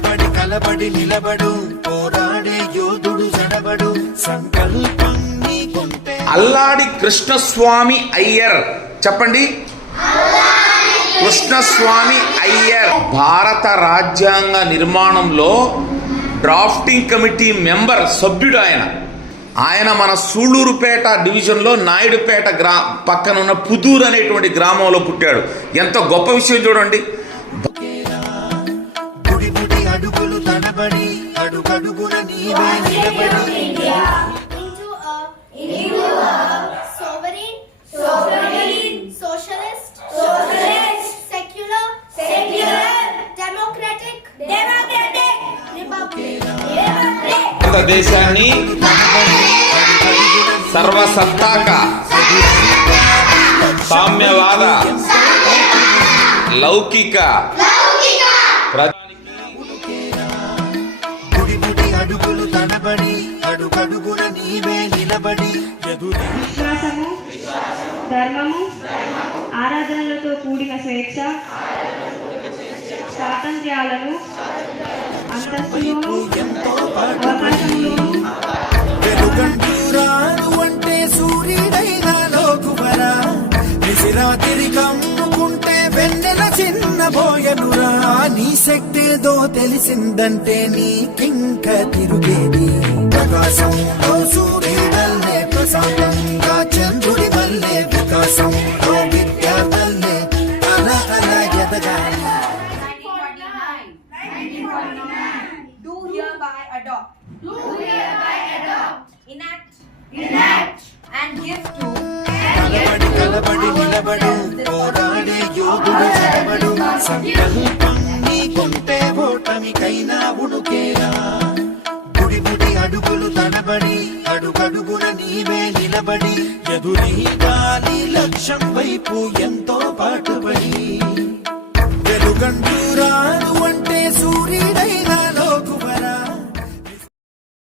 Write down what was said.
కలబడి కలబడి నిలబడు పోరాడే యోధుడు జడబడు సంకల్పం నీకుంటే. అల్లాడి కృష్ణస్వామి అయ్యర్ చెప్పండి. కృష్ణస్వామి అయ్యర్ భారత రాజ్యాంగ నిర్మాణంలో డ్రాఫ్టింగ్ కమిటీ మెంబర్ సభ్యుడు. ఆయన మన సూళ్లూరుపేట డివిజన్లో నాయుడుపేట పక్కన ఉన్న పుదూరు అనేటువంటి గ్రామంలో పుట్టాడు. ఎంత గొప్ప విషయం చూడండి. అడుగులు తడబడి అడుగడుగున నీవే నిలబడి భారతదేశాన్ని సర్వసత్తాక సామ్యవాద లౌకిక అడుగులు తడబడి అడుగడుగున నీవే నిలబడి విశ్వాసము, ధర్మము, ఆరాధనలతో కూడిన స్వేచ్ఛ, స్వాతంత్ర్యాలను అంతస్తులోను అవకాశంలోను వెలుగంటూరాను అంటే సూర్యుడైనా లోకువరా నిశిరాతిరి కమ్ముకుంటే వెన్నెల చిన్నబోయనురా. నీ శక్తేదో తెలిసిందంటే నీకింక తిరుగేది. ప్రకాశంలో సూర్యుడల్లే ప్రశాంతంగా చంద్రుడి వల్లే వికాసంలో విద్యా వల్లే అలా అలా ఎదగాలి. Do hereby adopt. Enact. And give to. కలబడి కలబడి నిలబడు పోరాడే యోధుడు జడబడు సంకల్పం నీకుంటే ఓటమికైనా ఉణుకేరా. బుడి అడుగులు తడబడి అడుగడుగున నీవే నిలబడి ఎదురీగాలి లక్ష్యం వైపు ఎంతో పాటుపడి వెలుగంటూరాను అంటే సూర్య